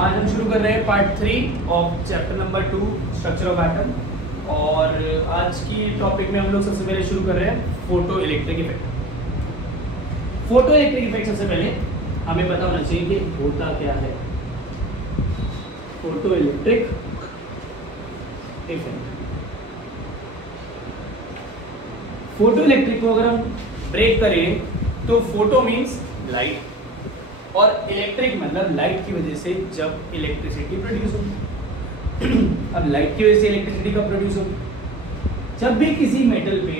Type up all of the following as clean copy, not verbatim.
आज हम शुरू कर रहे हैं part 3 of chapter number 2 structure of atom. और आज की टॉपिक में हम लोग सबसे पहले शुरू कर रहे हैं photo electric effect. Photo electric effect सबसे पहले हमें पता होना चाहिए कि होता क्या है। Photo electric effect, photo electric को अगर हम ब्रेक करें तो फोटो मीन्स लाइट और इलेक्ट्रिक मतलब लाइट की वजह से जब इलेक्ट्रिसिटी प्रोड्यूस होगी। अब लाइट की वजह से इलेक्ट्रिसिटी कब प्रोड्यूस होगी? जब भी किसी मेटल पे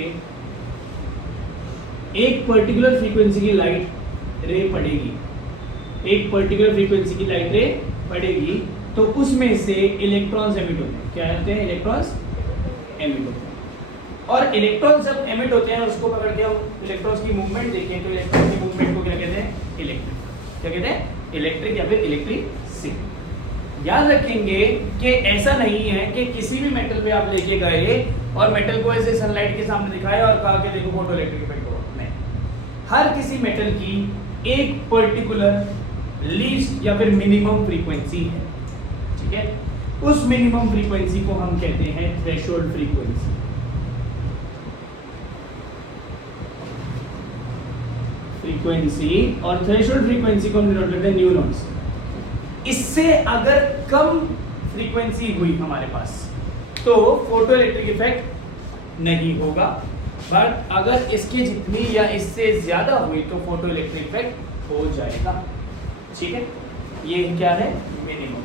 एक पर्टिकुलर फ्रीक्वेंसी की लाइट रे पड़ेगी, एक पर्टिकुलर फ्रीक्वेंसी की लाइट रे पड़ेगी तो उसमें से इलेक्ट्रॉन्स एमिट होते हैं। क्या होते हैं? इलेक्ट्रॉन्स एमिट होते हैं। और इलेक्ट्रॉन्स जब एमिट होते हैं उसको पकड़ के हम इलेक्ट्रॉन्स की मूवमेंट देखें तो इलेक्ट्रॉन की मूवमेंट को क्या कहते हैं? इलेक्ट्रिक। क्या कहते हैं? इलेक्ट्रिक या फिर इलेक्ट्रिसिटी। याद रखेंगे कि ऐसा नहीं है कि किसी भी मेटल पे आप लेके गए और मेटल को ऐसे सनलाइट के सामने दिखाया और कहा कि देखो फोटो इलेक्ट्रिक इफेक्ट होगा। नहीं, हर किसी मेटल की एक पर्टिकुलर लीस्ट या फिर मिनिमम फ्रीक्वेंसी है। ठीक है, उस मिनिमम फ्रीक्वेंसी को हम कहते हैं थ्रेशोल्ड फ्रीक्वेंसी। फ्रीक्वेंसी और थ्रेशोल्ड फ्रीक्वेंसी को हम डिनोट करते हैं न्यूरॉन्स। इससे अगर कम फ्रीक्वेंसी हुई हमारे पास तो फोटो इलेक्ट्रिक इफेक्ट नहीं होगा, बट अगर इसके जितनी या इससे ज्यादा हुई तो फोटो इलेक्ट्रिक इफेक्ट हो जाएगा। ठीक है, ये क्या है? मिनिमम।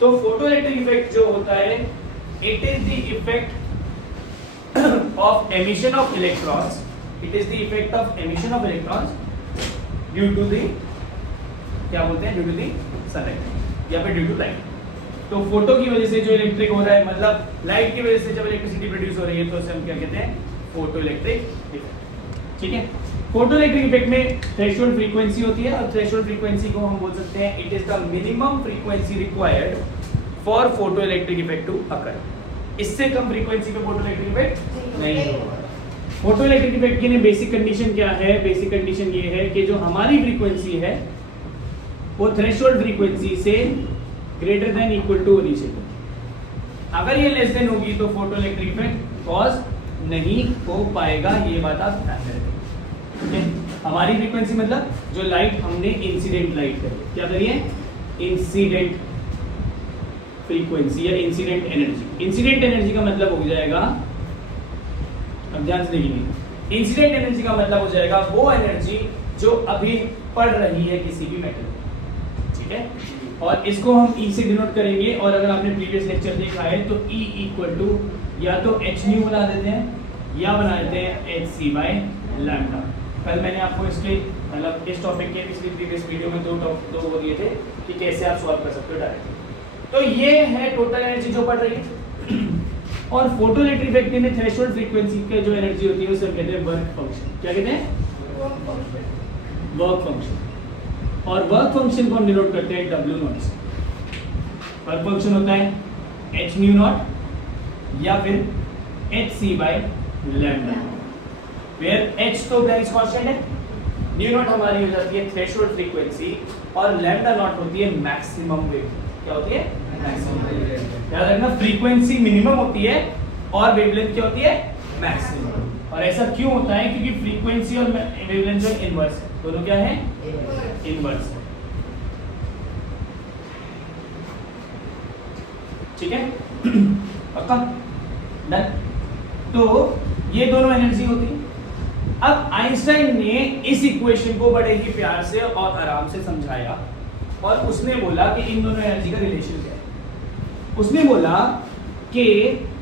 तो फोटो इलेक्ट्रिक इफेक्ट जो होता है it is the effect of emission of electrons. It is the effect of emission of electrons due to the क्या बोलते हैं? due to the sunlight या फिर due to light। तो फोटो की वजह से जो इलेक्ट्रिक हो रहा है मतलब लाइट की वजह से जब इलेक्ट्रिसिटी प्रोड्यूस हो रही है तो उसे हम क्या कहते हैं? Photo electric effect. ठीक है, फोटो इलेक्ट्रिक इफेक्ट में थ्रेशोल्ड फ्रीक्वेंसी होती है और थ्रेशोल्ड फ्रीक्वेंसी को हम बोल सकते हैं it is the minimum frequency required for photo electric effect to occur. इससे कम फ्रीक्वेंसी पे फोटो इलेक्ट्रिक इफेक्ट नहीं होगा। फोटो इलेक्ट्रिक इफेक्ट की बेसिक कंडीशन क्या है? बेसिक कंडीशन ये है कि जो हमारी फ्रीक्वेंसी है वो थ्रेशोल्ड फ्रीक्वेंसी से ग्रेटर देन इक्वल टू होनी चाहिए। अगर ये लेस देन होगी तो फोटो इलेक्ट्रिक इफेक्ट कॉज नहीं हो पाएगा। ये बात आप ध्यान में रखें। ठीक है, हमारी फ्रीक्वेंसी मतलब जो लाइट हमने इंसिडेंट लाइट करी, क्या करी है? इंसिडेंट फ्रीक्वेंसी या इंसिडेंट एनर्जी। इंसिडेंट एनर्जी का मतलब हो जाएगा, अब ध्यान से देखिए, इंसिडेंट एनर्जी का मतलब हो जाएगा वो एनर्जी जो अभी पड़ रही है किसी भी मेटल में। ठीक है, और इसको हम E से डिनोट करेंगे। और अगर आपने प्रीवियस लेक्चर देखा है तो E इक्वल टू या तो h न्यू बना देते हैं या बना देते हैं hc बाय लैम्डा। कल मैंने आपको इसके मतलब इस टॉपिक के पिछली प्रीवियस वीडियो में दो वो दिए थे कि कैसे आप सॉल्व कर सकते हो डायरेक्ट। तो ये है टोटल एनर्जी जो पड़ रही है। और फोटो इलेक्ट्रिक इफेक्ट में थ्रेशोल्ड फ्रीक्वेंसी के जो एनर्जी होती है उसे हम कहते हैं वर्क फंक्शन। क्या कहते हैं? Work function. और वर्क फंक्शन को हम डिनोट करते हैं W नॉट से। वर्क फंक्शन होता है h न्यू नॉट या फिर hc by lambda, where h तो प्लेन्स कांस्टेंट है, न्यू नॉट हमारी हो जाती है थ्रेशोल्ड फ्रीक्वेंसी और लैम्डा नॉट होती है मैक्सिमम वेव। क्या होती है? Maximum wave. याद रखना, फ्रीक्वेंसी मिनिमम होती है और वेवलेंथ क्या होती है? मैक्सिमम। और ऐसा क्यों होता है? क्योंकि फ्रीक्वेंसी और वेवलेंथ जो इनवर्स है, दोनों क्या है? इनवर्स है। ठीक है, पक्का डन। तो ये दोनों एनर्जी होती है। अब आइंस्टाइन ने इस इक्वेशन को बड़े ही प्यार से और आराम से समझाया और उसने बोला कि इन दोनों एनर्जी का रिलेशन क्या है। उसने बोला कि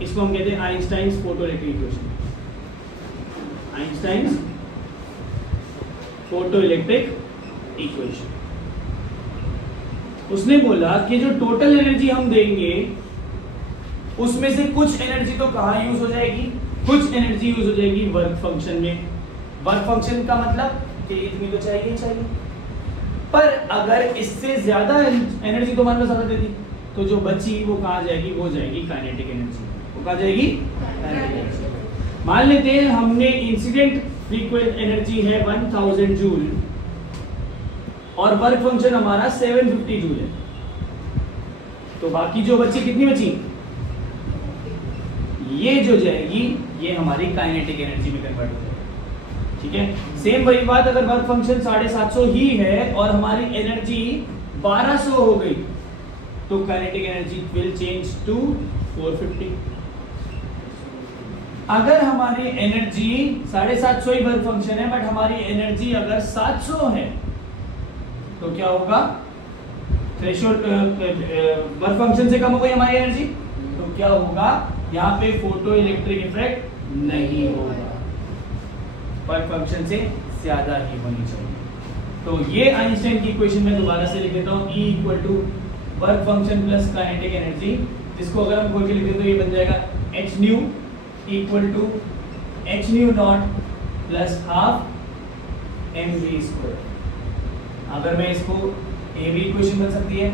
इसको हम कहते हैं Einstein's photo electric equation. Einstein's photo electric equation. उसने बोला कि जो टोटल एनर्जी हम देंगे उसमें से कुछ एनर्जी तो कहाँ यूज हो जाएगी? कुछ एनर्जी यूज हो जाएगी वर्क फंक्शन में। वर्क फंक्शन का मतलब कि इतनी तो चाहिए ही चाहिए, पर अगर इससे ज्यादा एनर्जी तो मान लो ज्यादा दे दी तो जो बची वो कहाँ जाएगी? वो जाएगी काइनेटिक एनर्जी। वो कहाँ जाएगी? Kinetic energy. मान लेते हैं हमने इंसिडेंट फ्रीक्वेंट एनर्जी है 1000 जूल और वर्क फंक्शन हमारा 750 जूल है। तो बाकी जो बची कितनी बची, ये जो जाएगी ये हमारी काइनेटिक एनर्जी में कन्वर्ट हो जाएगी। ठीक है, सेम वही बात अगर वर्क फंक्शन 750 ही है और हमारी एनर्जी 1200 हो गई तो kinetic energy will change to 450। अगर हमारी एनर्जी 750 ही वर्क फंक्शन है बट हमारी एनर्जी अगर 700 है तो क्या होगा, थ्रेशोल्ड वर्क फंक्शन से कम हो गई हमारी एनर्जी तो क्या होगा, यहाँ पे फोटो इलेक्ट्रिक इफेक्ट नहीं होगा, वर्क फंक्शन से ज्यादा ही होनी चाहिए। तो ये आइंस्टाइन की इक्वेशन में दोबारा से लिख देता हूँ, E equal to work function plus kinetic energy, जिसको अगर हम खोल के लिख दें तो ये बन जाएगा h nu equal to h nu naught plus half mv square. अगर मैं इसको ये भी इक्वेशन बन सकती है।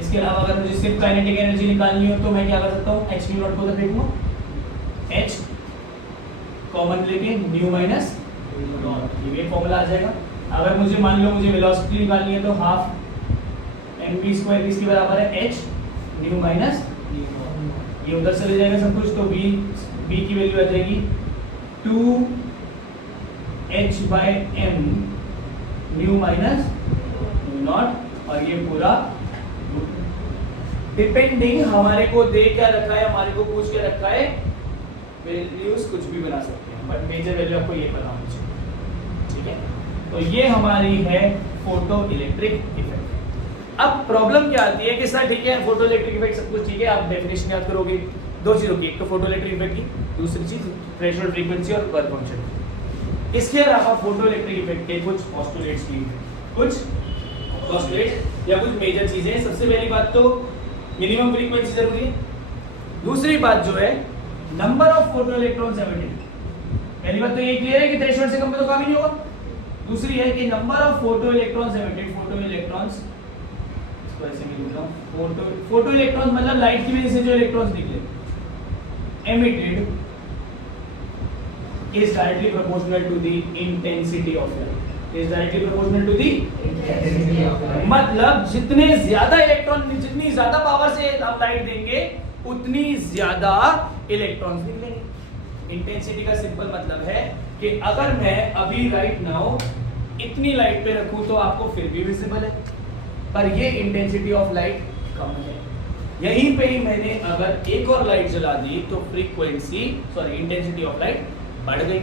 इसके अलावा अगर मुझे सिर्फ काइनेटिक एनर्जी निकालनी हो तो मैं क्या कर सकता हूँ, h न्यू नॉट को उधर फेंकूंगा, h कॉमन लेके न्यू माइनस नॉट, ये भी फॉर्मूला आ जाएगा। अगर मुझे मान लो मुझे वेलोसिटी निकालनी है तो हाफ mv स्क्वायर किसके बराबर है, h न्यू माइनस, ये उधर से ले जाएगा सब कुछ तो b की वैल्यू आ जाएगी 2h by m nu minus naught, और ये पूरा डिपेंडिंग हमारे को दे क्या रखा है, हमारे को पूछ क्या रखा है, वैल्यूज कुछ भी बना सकते हैं बट मेजर वैल्यू आपको ये पता होनी चाहिए। ठीक है, तो ये हमारी है फोटो इलेक्ट्रिक इफेक्ट। अब प्रॉब्लम क्या आती है कि सर ठीक है फोटो इलेक्ट्रिक इफेक्ट सब कुछ ठीक है, आप डेफिनेशन याद करोगे, दो चीजों की, एक तो फोटो इलेक्ट्रिक इफेक्ट की, दूसरी चीज थ्रेशोल्ड फ्रीक्वेंसी और वर्क फंक्शन। इसके अलावा फोटो इलेक्ट्रिक इफेक्ट के कुछ पोस्टुलेट्स भी, कुछ पोस्टुलेट्स या कुछ मेजर चीजें। सबसे पहली बात तो मिनिमम फ्रीक्वेंसी जरूरी है, दूसरी बात जो है number of photo electrons emitted. पहली बात तो ये क्लियर है कि थ्रेशोल्ड से कम तो काम ही नहीं होगा। दूसरी है कि number of photo electrons emitted, photo electrons, इसको ऐसे भी लिखता हूं, फोटो इलेक्ट्रॉन्स मतलब लाइट की वजह से जो इलेक्ट्रॉन्स निकले, emitted is directly proportional to the intensity of light, is directly proportional to the intensity of light। मतलब जितने ज्यादा इलेक्ट्रॉन, जितनी ज्यादा पावर से हम लाइट देंगे उतनी ज्यादा इलेक्ट्रॉन्स निकलेंगे। इंटेंसिटी का सिंपल मतलब है कि अगर मैं अभी राइट नाउ इतनी लाइट पे रखूं तो आपको फिर भी विजिबल है, पर ये इंटेंसिटी ऑफ लाइट कम है। यहीं पे ही मैंने अगर एक और लाइट जला दी तो फ्रीक्वेंसी इंटेंसिटी ऑफ लाइट बढ़ गई।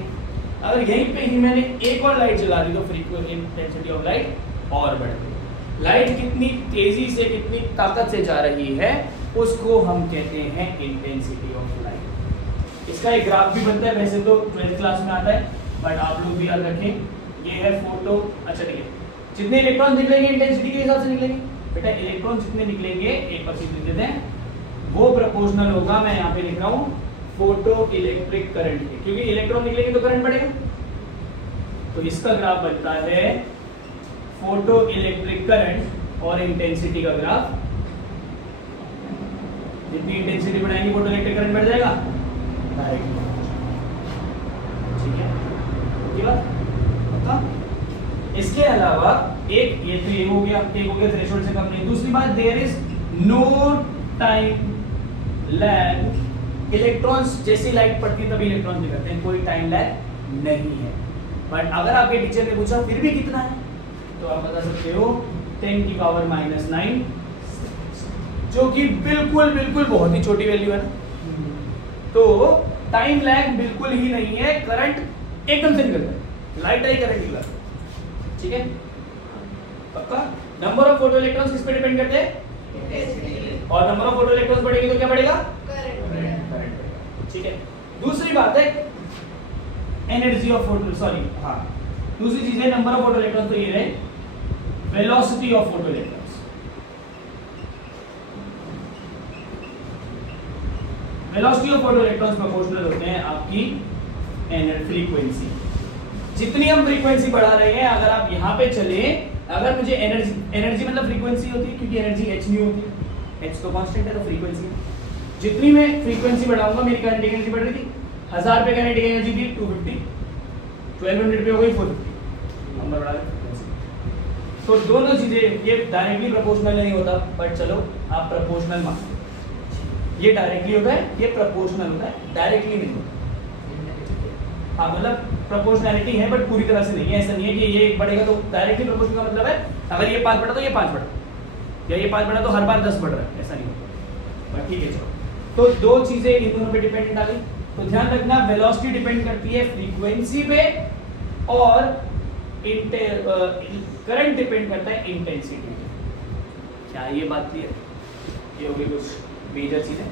अगर यहीं पे ही मैंने एक और लाइट जला दी तो फ्रीक्वेंसी इंटेंसिटी ऑफ लाइट और बढ़ गई। लाइट कितनी तेजी से, कितनी ताकत से जा रही है उसको हम कहते हैं इंटेंसिटी ऑफ लाइट। इसका एक ग्राफ भी बनता है, वैसे तो 12th क्लास में आता है बट आप लोग भी याद रखें। ये है फोटो, अच्छा ठीक है, जितने इलेक्ट्रॉन निकलेंगे इंटेंसिटी के हिसाब से निकलेंगे बेटा, इलेक्ट्रॉन जितने निकलेंगे एक बार सीधे देते हैं वो प्रोपोर्शनल होगा, मैं यहाँ पे लिख रहा हूँ फोटो इलेक्ट्रिक करंट के, क्योंकि इलेक्ट्रॉन निकलेंगे तो करंट बढ़ेगा। तो इसका ग्राफ बनता है फोटो इलेक्ट्रिक करंट और इंटेंसिटी का ग्राफ। जितनी इंटेंसिटी बढ़ाएंगे फोटो इलेक्ट्रिक करंट बढ़ जाएगा, ठीक है, ये बात पक्का। इसके अलावा एक ये तो ये हो गया, एक हो गया थ्रेशोल्ड से कम नहीं। दूसरी बात, there is no time lag. Electrons जैसी लाइट पड़ती है तभी इलेक्ट्रॉन्स निकलते हैं, कोई टाइम लैग नहीं है। बट अगर आपके टीचर ने पूछा फिर भी कितना है तो आप बता सकते हो 10 की पावर -9, जो कि बिल्कुल बिल्कुल बहुत ही छोटी वैल्यू है ना। तो टाइम लैग बिल्कुल ही नहीं है, करंट एकदम से निकलता है, लाइट आई करंट निकला, ठीक है पक्का। नंबर ऑफ फोटो इलेक्ट्रॉन्स किस पे डिपेंड करते हैं, और नंबर ऑफ फोटो इलेक्ट्रॉन्स बढ़ेगी तो क्या बढ़ेगा, करंट, ठीक है। दूसरी बात है एनर्जी ऑफ फोटो, दूसरी चीज है नंबर ऑफ फोटो इलेक्ट्रॉन्स, तो ये रहे velocity of photo electrons. Velocity of photo electrons proportional होते हैं आपकी एनर्जी फ्रीक्वेंसी। जितनी हम फ्रीक्वेंसी बढ़ा रहे हैं, अगर आप यहाँ पे चले, अगर मुझे एनर्जी मतलब फ्रीक्वेंसी होती है, क्योंकि एनर्जी h न्यू होती है, h तो कांस्टेंट है तो फ्रीक्वेंसी, जितनी मैं फ्रीक्वेंसी बढ़ाऊंगा, मेरी काइनेटिक एनर्जी बढ़ रही थी 1000 पे काइनेटिक एनर्जी थी 250, 1200 पे हो गई 450, नंबर बढ़ा फ्रीक्वेंसी। तो दोनों चीजें, ये डायरेक्टली प्रोपोर्शनल नहीं होता, बट चलो आप प्रोपोर्शनल मान, ये डायरेक्टली होता है, ये प्रोपोर्शनल होता है, डायरेक्टली नहीं होता। हाँ मतलब प्रोपोर्शनैलिटी है बट पूरी तरह से नहीं है, ऐसा नहीं है कि ये एक बढ़ेगा तो डायरेक्टली प्रोपोर्शनल का मतलब है अगर ये 5 बढ़ा तो ये 5 बढ़ा, या ये 5 बढ़ा तो हर बार 10 बढ़ रहा है, ऐसा नहीं होता। बट ठीक है चलो, तो दो चीजें इन दोनों पे डिपेंडेंट आ गई। तो ध्यान रखना वेलोसिटी डिपेंड करती है फ्रीक्वेंसी पे और करंट डिपेंड करता है इंटेंसिटी पे। क्या ये बात क्लियर? ये हो गई कुछ मेजर चीजें।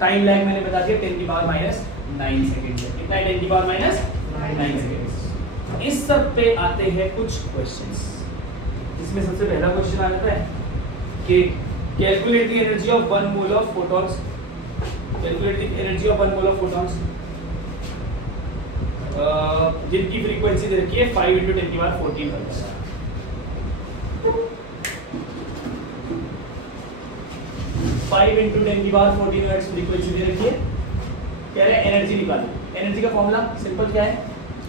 टाइम लैग मैंने बता दिया 10 की पावर माइनस 9 सेकंड है। कितना है 10 की पावर माइनस 9 सेकंड। इस सब पे आते हैं कुछ क्वेश्चंस, जिसमें सबसे पहला क्वेश्चन आ जाता है कि calculate the energy of 1 mole of photons. Calculate the energy of 1 mole of photons जिनकी फ्रीक्वेंसी दे रखी है 5 × 10 की पावर 14 हर्ट्ज। फाइव इंटू 10 की पावर 14 हर्ट्ज फ्रीक्वेंसी दे रखी है। कह रहे हैं एनर्जी निकालो। एनर्जी का फॉर्मूला सिंपल क्या है,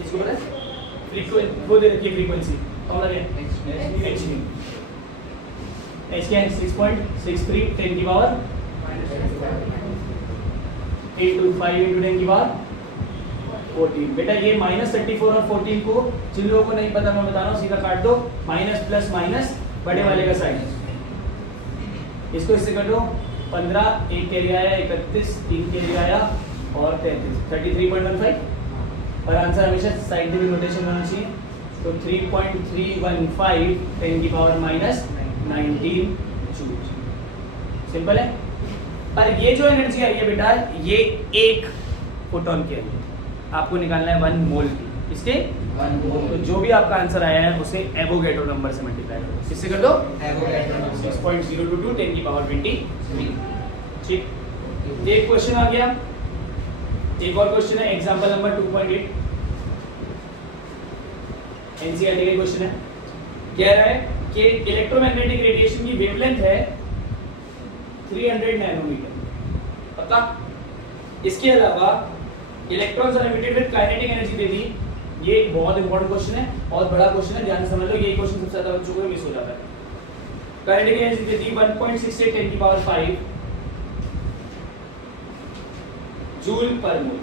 इसको पता है? फ्रीक्वेंसी वो दे रखी है, फ्रीक्वेंसी फॉर्मूला क्या है? एच क्या है? 6.63 10 की पावर इंटू 5 × 10 की पावर 14। बेटा ये -34 और 14 को जिन लोगों को नहीं पता मैं बता रहा हूँ, सीधा काट दो, माइनस प्लस माइनस बड़े वाले का साइन, इसको इससे कर दो 15, 1 कैरी आया 31, 3 कैरी आया और 33, 33.15। और आंसर हमेशा साइंटिफिक नोटेशन में होना चाहिए, तो 3.315 10 की पावर माइनस 19 जूल। सिंपल है। पर ये जो एनर्जी आई है बेटा, ये एक फोटोन की है, आपको निकालना है 1 मोल की, इसके 1 मोल। तो जो भी आपका आंसर आया है उसे एवोगैड्रो नंबर से मल्टीप्लाई करो। किससे कर दो? एवोगैड्रो नंबर 6.022 10 की पावर 23। ठीक, एक क्वेश्चन आ गया। एक और क्वेश्चन है, एग्जांपल नंबर 2.8 एनसीईआरटी का क्वेश्चन है। कह रहा है कि इलेक्ट्रोमैग्नेटिक रेडिएशन की वेवलेंथ है 300 नैनोमीटर। पता? इसके अलावा electrons are emitted with kinetic energy दे दी। ये एक बहुत इंपॉर्टेंट क्वेश्चन है, बहुत बड़ा क्वेश्चन है, ध्यान से समझ लो। ये क्वेश्चन सबसे ज्यादा बच्चों को मिस हो जाता है। काइनेटिक एनर्जी दे दी 1.68 10 की पावर 5 जूल पर मोल।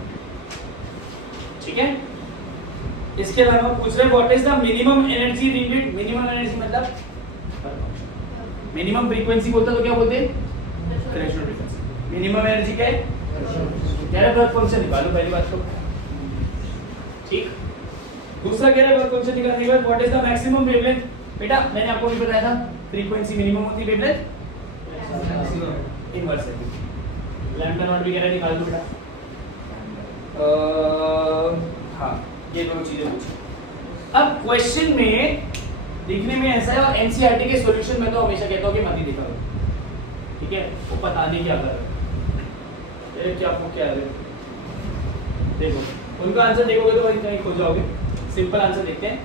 ठीक है, इसके अलावा पूछ रहे what is the minimum energy needed. Minimum energy मतलब मिनिमम फ्रीक्वेंसी बोलता तो क्या बोलते हैं? Threshold frequency. मिनिमम एनर्जी क्या है? कह रहे वर्क फंक्शन निकालो पहली बात तो। ठीक, दूसरा कह रहे वर्क फंक्शन निकालने के बाद what is the maximum wavelength. बेटा मैंने आपको भी बताया था फ्रीक्वेंसी मिनिमम होती है, वेवलेंथ इनवर्स है। लैम्डा नॉट भी कह रहे निकाल दो बेटा। हाँ, ये दोनों चीजें पूछी। अब क्वेश्चन में दिखने में ऐसा है, और एनसीईआरटी के सॉल्यूशन में तो हमेशा कहता हूं कि मत ही देखा करो। ठीक है, वो पता नहीं क्या कर रहा है, क्या आपको क्या है। देखो उनका आंसर देखोगे तो वही कहीं खो जाओगे। सिंपल आंसर देखते हैं।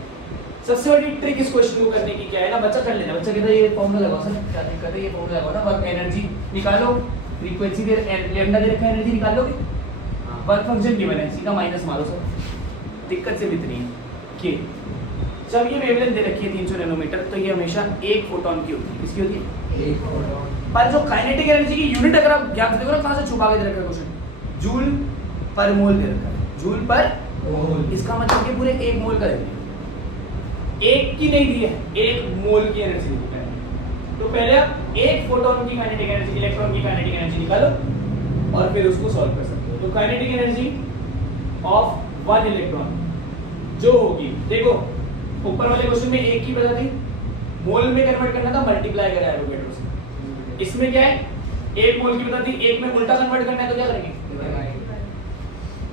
सबसे बड़ी ट्रिक इस क्वेश्चन को करने की क्या है ना, बच्चा कर लेना। बच्चा कहता है ये फॉर्मूला लगाओ सर, क्या दिक्कत है, ये फॉर्मूला लगाओ ना, वर्क एनर्जी निकालो, फ्रीक्वेंसी दे लैम्डा दे रखा है, एनर्जी निकाल लोगे, वर्क फंक्शन गिवन है, सीधा माइनस मारो सर। दिक्कत सिर्फ इतनी है कि जब ये वेवलेंथ दे रखी है 300 नैनोमीटर, तो ये हमेशा एक फोटोन की होती है। किसकी होती है? एक फोटोन। पर जो काइनेटिक एनर्जी की यूनिट अगर आप ज्ञान देखो ना, कहां से छुपा के दे रखा है क्वेश्चन, जूल पर मोल दे रखा है, जूल पर मोल। इसका मतलब कि पूरे 1 मोल का दे दिया, एक की नहीं दी है, 1 मोल की एनर्जी दी है। तो पहले आप एक फोटोन की काइनेटिक एनर्जी, इलेक्ट्रॉन की काइनेटिक एनर्जी निकालो और फिर उसको सॉल्व कर सकते हो। तो काइनेटिक एनर्जी ऑफ 1 इलेक्ट्रॉन जो होगी, देखो ऊपर वाले क्वेश्चन में एक की बता दी, मोल में कन्वर्ट करना था, मल्टीप्लाई करा है एवोगैड्रो से। इसमें क्या है, 1 मोल की बता दी, एक में उल्टा कन्वर्ट करना है तो क्या करेंगे?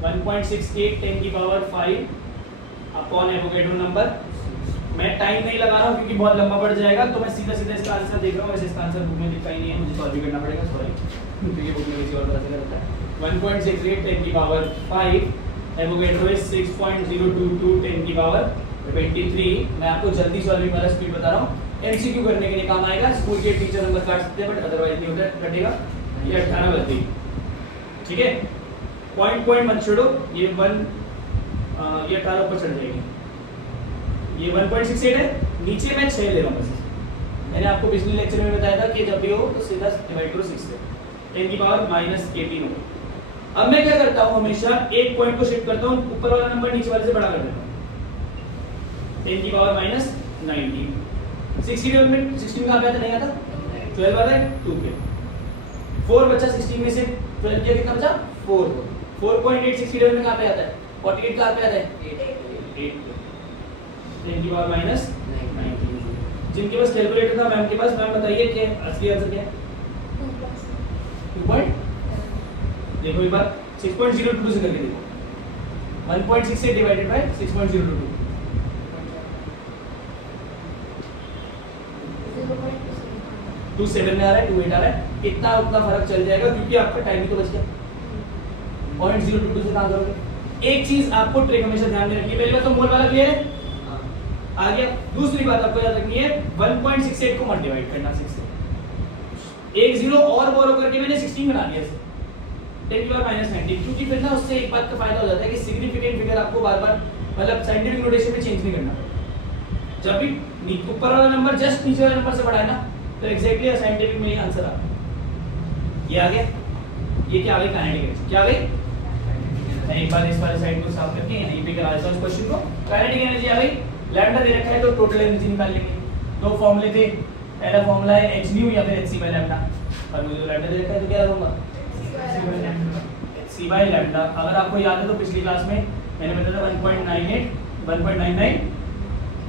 1.68 10 की पावर 5 अपॉन एवोगैड्रो नंबर। मैं टाइम नहीं लगा रहा हूं क्योंकि बहुत लंबा पड़ जाएगा, तो मैं सीधा सीधा इसका आंसर देख रहा हूं। वैसे इसका आंसर बुक में लिखा ही नहीं है, मुझे सॉल्व भी करना पड़ेगा, सॉरी, क्योंकि बुक में किसी और तरह से रहता है। 1.68 10 की पावर 5 एवोगैड्रो इज 6.022 10 की पावर 23। मैं आपको जल्दी सॉल्विंग वाला स्पीड बता रहा हूँ, एमसीक्यू करने के लिए काम आएगा। स्कूल के टीचर नंबर काट सकते हैं, बट अदरवाइज नहीं होता, कटेगा। ये 18 बदली, ठीक है, पॉइंट मत छोड़ो। ये 18 ऊपर चढ़ जाएगी, ये 1.68 है, नीचे मैं 6 ले रहा हूँ बस। मैंने आपको पिछले लेक्चर में बताया था कि जब भी हो तो सीधा डिवाइड करो 6 से, 10 की पावर -18 हो। अब मैं क्या करता हूँ, हमेशा एक पॉइंट को शिफ्ट करता हूँ, ऊपर वाला नंबर नीचे वाले से बड़ा कर देता हूँ। 10 की पावर -19, 16 में 16 कहाँ पे आता, नहीं आता, 12 आता है 2 के, 4 बचा 16 में से 12 किया, कितना बचा 4, 4.8 16 में कहाँ पे आता है, 48 कहाँ पे आता है 8, 10 की पावर -19। जिनके पास कैलकुलेटर था मैम के पास, मैम बताइए कि असली आंसर क्या है, 2 देखो एक बार 6.022 से करके देखो, 1.68 डिवाइडेड बाय 6.022, 27 में आ रहा है, 28 आ रहा है, इतना उतना फर्क चल जाएगा क्योंकि आपका टाइम ही तो बच गया। 0.022 से कहाँ करोगे। एक चीज आपको ट्रिक हमेशा ध्यान में रखिए, पहली बात तो मोल वाला क्लियर है, आ गया। दूसरी बात आपको याद रखनी है 1.68 को मत डिवाइड करना 6 से, एक जीरो और बोरो करके मैंने 16 बना दिया इसे, 10 की पावर -19, क्योंकि फिर ना उससे एक बात का फायदा हो जाता है कि सिग्निफिकेंट फिगर आपको बार-बार मतलब साइंटिफिक नोटेशन में चेंज नहीं करना। जब भी ऊपर वाला नंबर जस्ट नीचे वाले नंबर से बड़ा है ना, तो एग्जैक्टली साइंटिफिक में ये आंसर आ गया। ये आ गया, ये क्या आ गई, काइनेटिक एनर्जी। क्या आ गई, मैं एक बार इस वाले साइड को साफ करके यहीं पे करा देता हूं इस क्वेश्चन को। काइनेटिक एनर्जी आ गई, लैम्डा दे रखा है तो टोटल एनर्जी निकाल लेंगे। दो फॉर्मूले थे, पहला फॉर्मूला है h न्यू या फिर hc बाय लैम्डा, और मुझे लैम्डा दे रखा है तो क्या लूंगा hc बाय लैम्डा। अगर आपको याद है तो पिछली क्लास में मैंने बताया था 1.98 1.99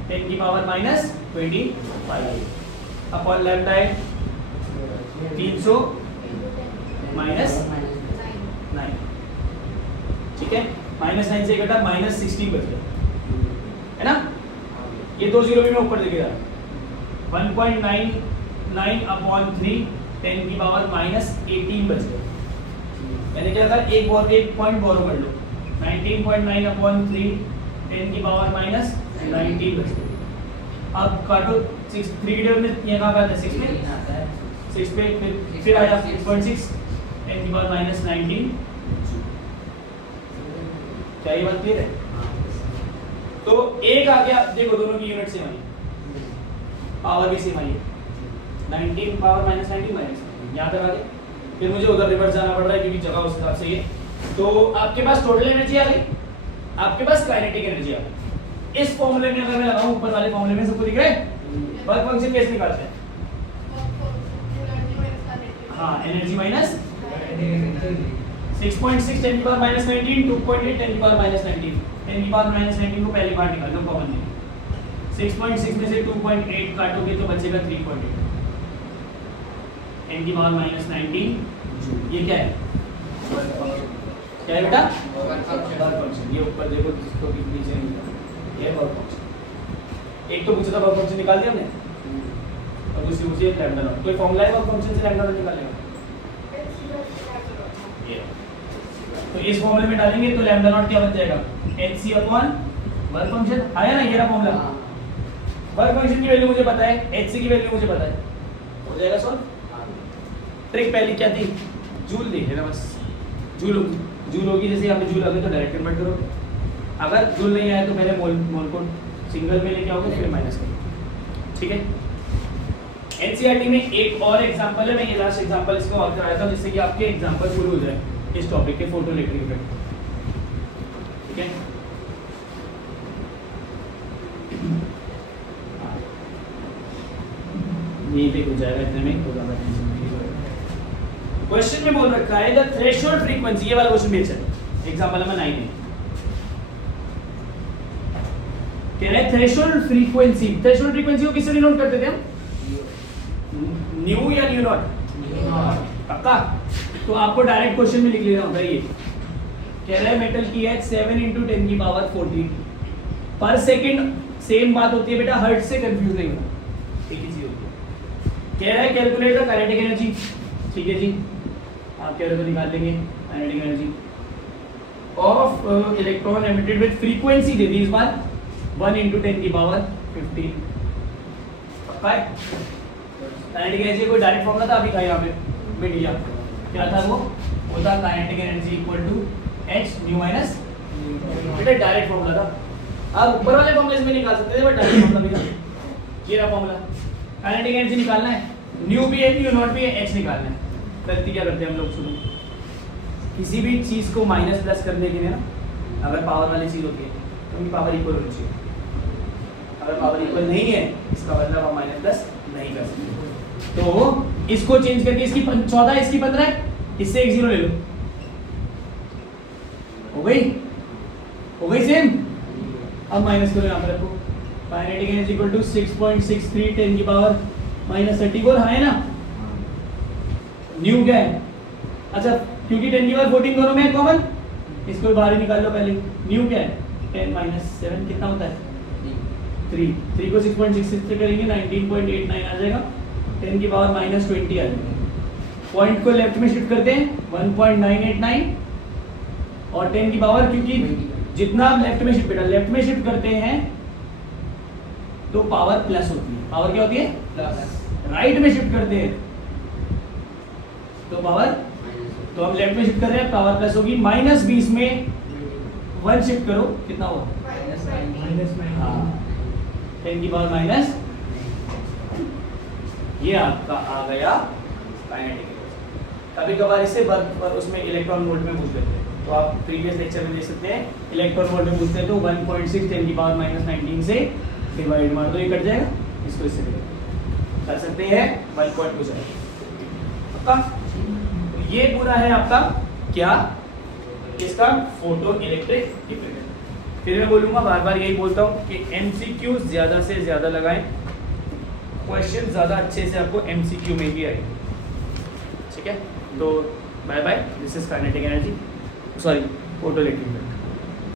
10 की पावर -25 अपॉन लैम्डा है 300 -9, ठीक है, -9 से घटा -16 बच गया, है ना। ये दो जीरो भी मैं ऊपर लेके जा रहा हूं, 1.99 अपॉन 3 10 की पावर -18 बच गया। मैंने क्या कहा, एक पॉइंट बोरो कर लो, 19.9 अपॉन 3 10 की पावर -19 बच गया। अब काटो 6 3 की में ये कहां पे आता है, 6 में, 6 पे फिर आया 6.6 10 की पावर -19। क्या ये बात क्लियर है। तो एक आ गया, देखो दोनों की यूनिट सेम आई, पावर भी सेम आई है, 19 पावर -19 यहाँ तक आ गया। फिर मुझे उधर रिवर्स जाना पड़ रहा है क्योंकि जगह उस हिसाब से ही है। तो आपके पास टोटल एनर्जी आ गई, आपके पास काइनेटिक एनर्जी आ गई। इस फॉर्मूले में अगर मैं लगाऊं, ऊपर वाले फॉर्मूले में सबको दिख रहा है, वर्क फंक्शन कैसे निकालते हैं, हाँ एनर्जी माइनस 6.6 10 की पावर -19 2.8 10 की पावर -19, 10 की पावर -19 को पहले बार निकाल लो कॉमन में, 6.6 में से 2.8 काटोगे तो बचेगा 3.8, 10 की पावर -19, ये क्या है, क्या है बेटा, वर्क फंक्शन। ये ऊपर देखो जिसको नीचे नहीं, ये वर्क फंक्शन। एक तो पूछा था वर्क फंक्शन निकाल दिया हमने, और दूसरी पूछी है लैम्डा नॉट। कोई फॉर्मूला है वर्क फंक्शन से लैम्डा नॉट निकालने का, ये तो इस फॉर्मूले में डालेंगे तो लैम्डा नॉट क्या बन जाएगा, hc अपॉन वर्क फंक्शन। आया ना, ये रहा फॉर्मूला। वर्क फंक्शन की वैल्यू मुझे पता है, hc की वैल्यू मुझे पता है, हो जाएगा सॉल्व। ट्रिक पहली क्या थी, जूल देखे ना, बस जूल होगी, जैसे यहाँ पे जूल आ गई तो डायरेक्ट कन्वर्ट करोगे। अगर जूल नहीं आया तो पहले मोल को सिंगल में लेके आओगे फिर माइनस करोगे, ठीक है। एनसीईआरटी में एक और एग्जांपल है, मैं ये लास्ट एग्जांपल इसको और कराया था जिससे कि आपके एग्जांपल पूरे हो जाए इस टॉपिक के, फोटो इलेक्ट्रिक इफेक्ट, ठीक है। यही पे हो जाएगा, इतने में तो ज्यादा टेंशन नहीं है। क्वेश्चन में बोल रखा है द थ्रेशोल्ड फ्रीक्वेंसी, ये वाला क्वेश्चन भी अच्छा है, एग्जांपल नंबर 9 है। कह रहा है थ्रेशोल्ड फ्रीक्वेंसी, थ्रेशोल्ड फ्रीक्वेंसी को किससे डिनोट करते थे हम, न्यू या न्यू नॉट, पक्का। तो आपको डायरेक्ट क्वेश्चन में लिख लेना होता है। ये कह रहा है मेटल की है 7 × 10 की पावर 14 पर सेकंड। सेम बात होती है बेटा, हर्ट्ज से कंफ्यूज नहीं होना, एक ही चीज होती है। कह रहा है कैलकुलेट द काइनेटिक एनर्जी, ठीक है जी, आप कह रहे हो तो निकाल लेंगे kinetic energy of electron emitted with frequency दे दी इस बार 1 × 10 की पावर 15, पक्का है। काइनेटिक एनर्जी कोई डायरेक्ट फॉर्मूला था अभी था यहाँ पे मिल गया, क्या था वो था kinetic energy equal to h nu minus, बेटा डायरेक्ट फॉर्मूला था। आप ऊपर वाले फॉर्मूले में निकाल सकते थे बट डायरेक्ट फॉर्मूला भी था, ये रहा फॉर्मूला। काइनेटिक एनर्जी निकालना है, न्यू भी है न्यू नॉट भी है, एच निकालना है। गलती क्या करते हैं हम लोग शुरू में, किसी भी चीज़ को माइनस प्लस करने के लिए ना, अगर पावर वाली चीज़ होती है तो उनकी पावर इक्वल होनी चाहिए। अगर पावर इक्वल नहीं है इसका मतलब हम माइनस प्लस नहीं कर सकते। तो इसको चेंज करके इसकी 14 इसकी 15 है, इससे एक जीरो ले लो, हो गई सेम। अब माइनस करो यहाँ पर रखो, काइनेटिक एनर्जी इक्वल टू 6.63 10 की पावर माइनस 34 है ना। न्यू क्या है, अच्छा क्योंकि 10 की पावर 14 दोनों में है कॉमन, इसको बाहर ही निकाल लो पहले। न्यू क्या है 10 माइनस 7 कितना होता है 3 को 6.66 से करेंगे 19.89 आ जाएगा, 10 की पावर माइनस 20 आ जाएगा। पॉइंट को लेफ्ट में शिफ्ट करते हैं 1.989 और 10 की पावर, क्योंकि जितना आप लेफ्ट में शिफ्ट करते हैं तो पावर प्लस होती है। पावर क्या होती है प्लस। राइट में शिफ्ट करते हैं तो पावर, तो हम लेफ्ट में शिफ्ट कर रहे हैं पावर प्लस होगी। माइनस 20 में 1 शिफ्ट करो कितना होगा माइनस 9। हाँ 10 की पावर माइनस, ये आपका आ गया काइनेटिक। कभी कभार इसे उसमें इलेक्ट्रॉन वोल्ट में पूछ लेते हैं, तो आप प्रीवियस लेक्चर में देख सकते हैं, इलेक्ट्रॉन वोल्ट में पूछते हैं तो 1.6 10 की पावर माइनस 19 से डिवाइड मार दो, ये कट जाएगा, इसको इससे कर सकते हैं 1 पॉइंट हो जाएगा। तो ये पूरा है आपका क्या, इसका फोटो इलेक्ट्रिक डिपेंडेंट। फिर मैं बोलूँगा, बार बार यही बोलता हूँ कि MCQ ज़्यादा से ज़्यादा लगाएं, क्वेश्चन ज़्यादा अच्छे से आपको MCQ में भी आएंगे। ठीक है, तो bye bye, this is kinetic energy, sorry photo electric.